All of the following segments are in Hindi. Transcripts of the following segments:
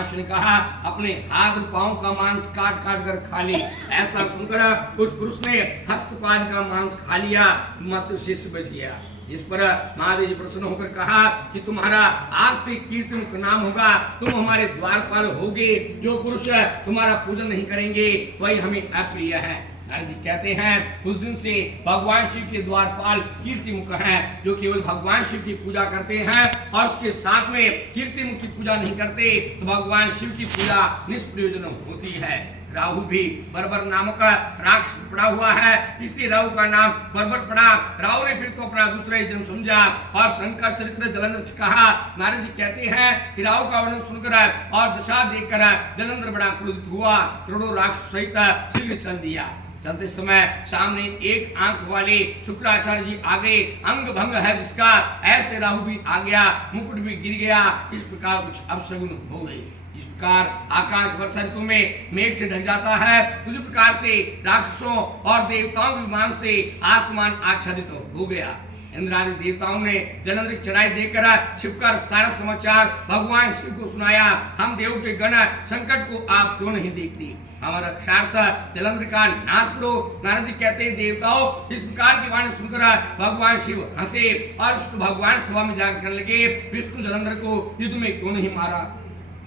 भगवान शिव ने कहा अपने हाथ और पांव का मांस काट काट कर खा ली। ऐसा सुनकर उस पुरुष ने हस्तपाद का मांस खा लिया, मात्र शेष बच गया। इस पर महादेव जी प्रसन्न होकर कहा कि तुम्हारा आज से कीर्तन नाम होगा, तुम हमारे द्वारपाल होगे। जो पुरुष तुम्हारा पूजन नहीं करेंगे वही हमें अप्रिय है। नारद जी कहते हैं उस दिन से भगवान शिव के द्वारपाल कीर्ति मुख हैं, जो केवल भगवान शिव की पूजा करते हैं और उसके साथ में कीर्ति मुख की पूजा नहीं करते तो भगवान शिव की पूजा निष्प्रयोजन होती है। राहु भी बर्बर नामक राक्षस पड़ा हुआ है, इसलिए राहु का नाम बर्बर पड़ा। राहु ने फिर तो अपना दूसरा ही जन्म समझा और शंकर चरित्र जलंधर से कहा। नारद जी कहते हैं कि राहु का वर्णन सुनकर और दशा देखकर जलंधर बड़ा क्रोधित हुआ, करोड़ों राक्षस सहित शीघ्र चल दिया। चलते समय सामने एक आंख वाले शुक्राचार्य जी आ गए। अंग भंग है जिसका, ऐसे राहु भी आ गया, मुकुट भी गिर गया। इस प्रकार कुछ अपशगुन हो गई। इस प्रकार आकाश वर्षा ऋतु में मेघ से ढक जाता है, उसी प्रकार से राक्षसों और देवताओं के विमान से आसमान आच्छादित हो गया। इंद्र आदि देवताओं ने जलंधर की चढ़ाई देखकर शिव का सारा समाचार भगवान शिव को सुनाया। हम देव के गण संकट को आप क्यों नहीं देखती, हमारा रक्षार्थ जलंधर का नाश करो। नारद जी कहते हैं देवताओं इस प्रकार की वाणी सुनकर भगवान शिव हंसे और उसको भगवान सभा में जाकर करने लगे, विष्णु जलंधर को युद्ध में क्यों नहीं मारा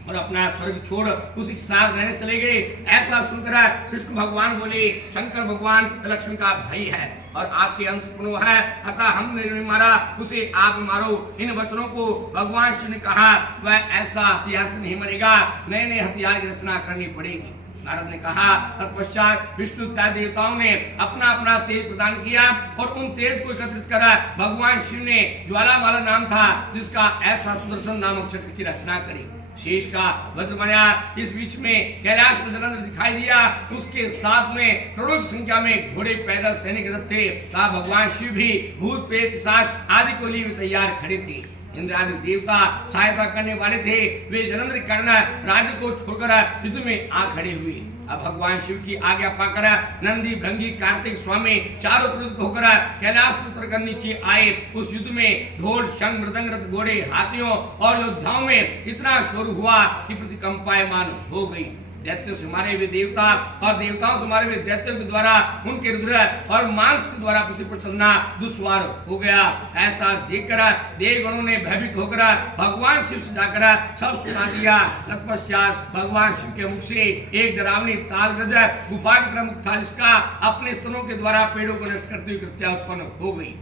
और अपना स्वर्ग छोड़ उसी के साथ रहने चले गए। ऐसा सुनकर विष्णु भगवान बोले शंकर भगवान लक्ष्मण का भाई है और आपके अंश पुनो है, अतः हमने नहीं मारा, उसे आप मारो। इन वचनों को भगवान शिव ने कहा वह ऐसा हथियार से नहीं मरेगा, नए नए हथियार की रचना करनी पड़ेगी। नारद ने कहा तत्पश्चात विष्णु इत्यादि देवताओं ने अपना अपना तेज प्रदान किया और उन तेज को एकत्रित कर भगवान शिव ने ज्वालामाला नाम था जिसका ऐसा सुदर्शन नामक चक्र की रचना करी। शेष का वज्र बना। इस बीच में कैलाश में जलंधर दिखाई दिया, उसके साथ में करोड़ों की संख्या में घोड़े पैदल सैनिक रथ थे। तथा भगवान शिव भी भूत प्रेत पिशाच आदि को लिए तैयार खड़े थे। इंद्र आदि देवता सहायता करने वाले थे, वे जलंधर कर्ण राज्य को छोड़कर युद्ध में आ खड़े हुए। अब भगवान शिव की आज्ञा पाकर नंदी भृंगी कार्तिक स्वामी चारों प्रयुक्त होकर कैलाश से उतरकर नीचे आए। उस युद्ध में ढोल शंख मृदंग रथ घोड़े हाथियों और योद्धाओं में इतना शोर हुआ कि पृथ्वी कंपायमान हो गई। दैत्यों से मारे हुए देवता और देवताओं से मारे हुए दैत्यों के द्वारा उनके रुद्र और मांस के द्वारा पृथ्वी पर चलना दुश्वार हो गया। ऐसा देखकर देवगणों ने भयभीत होकर भगवान शिव से जाकर सब सुना दिया। तत्पश्चात भगवान शिव के मुख से एक डरावनी ताल गुफा की तरह मुख था, जिसका अपने स्तनों के द्वारा पेड़ों को नष्ट करती हुई कृत्या उत्पन्न हो गई।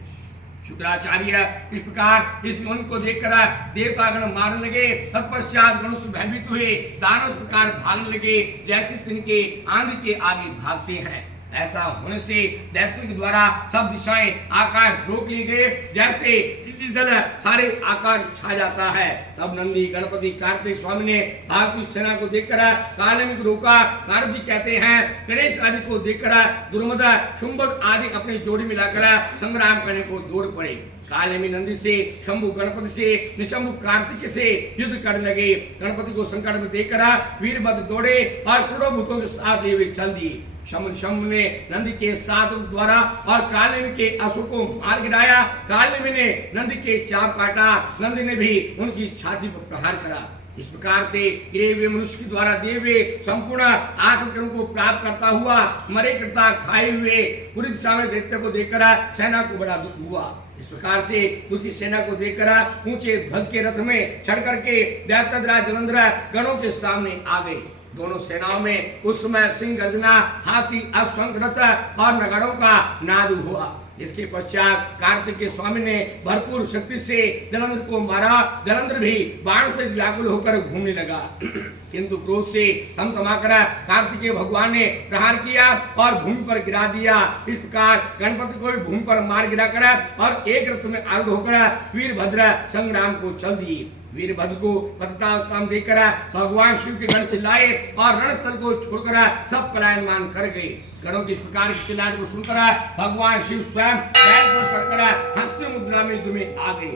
शुक्राचार्य इस प्रकार इस योनि को देखकर देवतागण मारने लगे। तत्पश्चात मनुष्य भयभीत हुए, दानव इस प्रकार भागने लगे जैसे तिनके आंधी के आगे भागते हैं। ऐसा होने से दैत्यों के द्वारा सब दिशाएं आकाश रोक लिए गए, जैसे जल सारे आकाश छा जाता है। तब नंदी गणपति कार्तिक स्वामी ने भागवती सेना को देखकर कालनेमी को रोका। नारद जी कहते हैं गणेश आदि को देखकर दुर्मद शुंभक आदि अपनी जोड़ी मिलाकर संग्राम करने को दौड़ पड़े। कालनेमी नंदी से, शंभु गणपति से, निशंभु कार्तिक से युद्ध करने लगे। गणपति को संकट में देखकर वीरभद्र दौड़े और करोड़ों भूतों के साथ लिए हुए चल दिए। शंभु ने नंदी के 7 रूप द्वारा और कालनेमी के असुर को मार गिराया। कालनेमी ने नंदी के चाप काटा, नंदी ने भी उनकी छाती पर प्रहार करा। इस प्रकार से गिरे हुए मनुष्य के द्वारा दिए हुए संपूर्ण आत्मकर्म को प्राप्त करता हुआ मरे करता खाए हुए पूरी दिशा में दैत्य को देखकर सेना को बड़ा दुख हुआ। इस प्रकार से उसकी सेना को देखकर ऊंचे ध्वज के रथ में चढ़ करके दैत्यराज जलंधर गणों के सामने आ गए। दोनों सेनाओं में उस समय सिंह गर्जना, हाथी, अश्वंख, रथ और नगाड़ों का नाद हुआ। इसके पश्चात कार्तिक के स्वामी ने भरपूर शक्ति से जलंधर को मारा। जलंधर भी बाण से व्याकुल होकर घूमने लगा, किंतु क्रोध से थमथमाकर कार्तिकेय भगवान ने प्रहार किया और भूमि पर गिरा दिया। इस प्रकार गणपति को भी भूमि पर मार गिराकर और एक रथ में आरूढ़ होकर वीरभद्र संग्राम को चल दिए। वीरभद्र को पतितावस्था में देखकर भगवान शिव के गण चिल्लाए और रणस्थल को छोड़कर सब पलायनमान कर गए। गणों की इस प्रकार की चिल्लाहट को सुनकर भगवान शिव स्वयं बैल पर चढ़कर हस्ती मुद्रा में युद्ध में आ गए।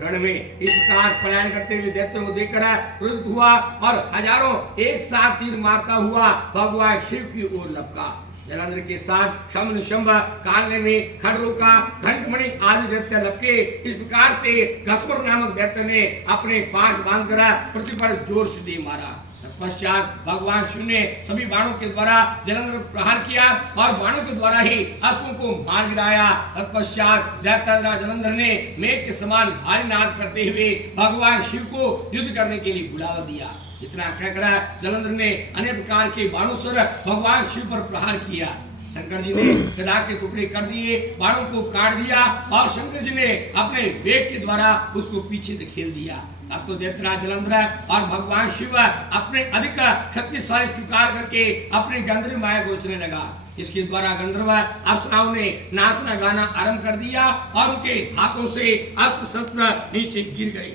रण में इस प्रकार पलायन करते हुए दैत्यों को देखकर क्रुद्ध हुआ और हजारों एक साथ तीर मारता हुआ भगवान शिव की ओर लपका। जलंधर के साथ शम निशंब कालने में खड़रूका घंटमणि आदि दैत्य लपके। इस प्रकार से घसपुर नामक दैत्य ने अपने पांच बांध कर पृथ्वी पर जोर से दे मारा। तत्पश्चात भगवान शिव ने सभी बाणों के द्वारा जलंधर पर प्रहार किया और बाणों के द्वारा ही अश्वों को मार गिराया। तत्पश्चात दैत्यराज जलंधर ने मेघ के समान भारी नाद करते हुए भगवान शिव को युद्ध करने के लिए बुलावा दिया। इतना कहकर जलंधर ने अनेक प्रकार के बाणों से भगवान शिव पर प्रहार किया। शंकर जी ने गदा के टुकड़े कर दिए, बाणों को काट दिया और शंकर जी ने अपने वेग के द्वारा उसको पीछे धकेल दिया। अब तो दैत्यराज जलंधर और भगवान शिव अपने अधिक शक्तिशाली स्वीकार करके अपनी गंधर्व माया गोचरने लगा। इसके द्वारा गंधर्व अप्सराओं ने नाचना गाना आरंभ कर दिया और उनके हाथों से अस्त्र शस्त्र नीचे गिर गए।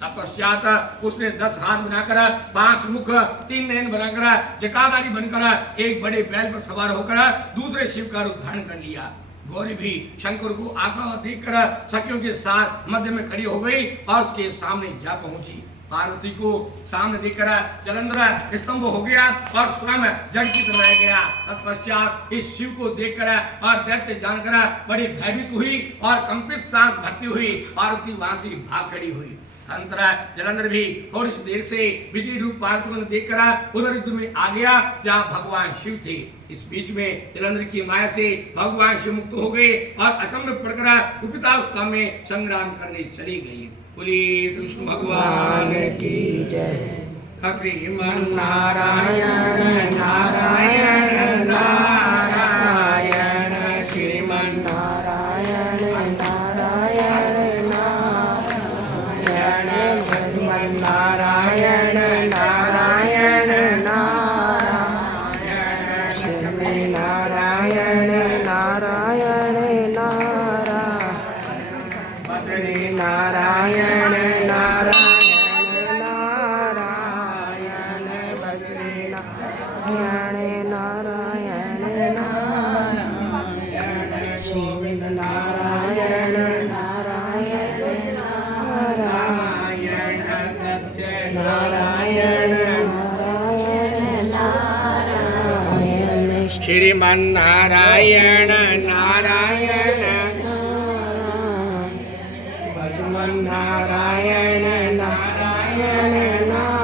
तत्पश्चात उसने 10 हाथ बनाकर, 5 मुख, 3 नयन बनाकर, जटाधारी बनकर एक बड़े बैल पर सवार होकर दूसरे शिव का रूप धारण कर लिया। गौरी भी शंकर को आंखों देखकर सखियों के साथ मध्य में खड़ी हो गई और उसके सामने जा पहुंची। पार्वती को सामने देखकर जलंधर स्तंभ हो गया और स्वयं जड़ की तरह रह गया। तत्पश्चात इस शिव को देखकर और दैत्य जानकर बड़ी भयभीत हुई और कंपित सांस भरती हुई पार्वती वहां से भाग खड़ी हुई। अंतरा जलंधर भी थोड़ी सी देर से विजय रूप पार्वती को देखकर उधर युद्ध में आ गया जहाँ भगवान शिव थे। इस बीच में जलंधर की माया से भगवान शिव मुक्त हो गए और अचंभ में पड़कर कुपितावस्था में संग्राम करने चली गई। बोलिए कृष्ण भगवान की जय। श्रीमन नारायण नारायण नारायण श्रीमन नारायण नारायण नारायण श्रीमन नारायण नारायण नारायण श्रीमन नारायण नारायण नारायण नारायण श्रीमन नारायण नारायण भजमन नारायण नारायण नारायण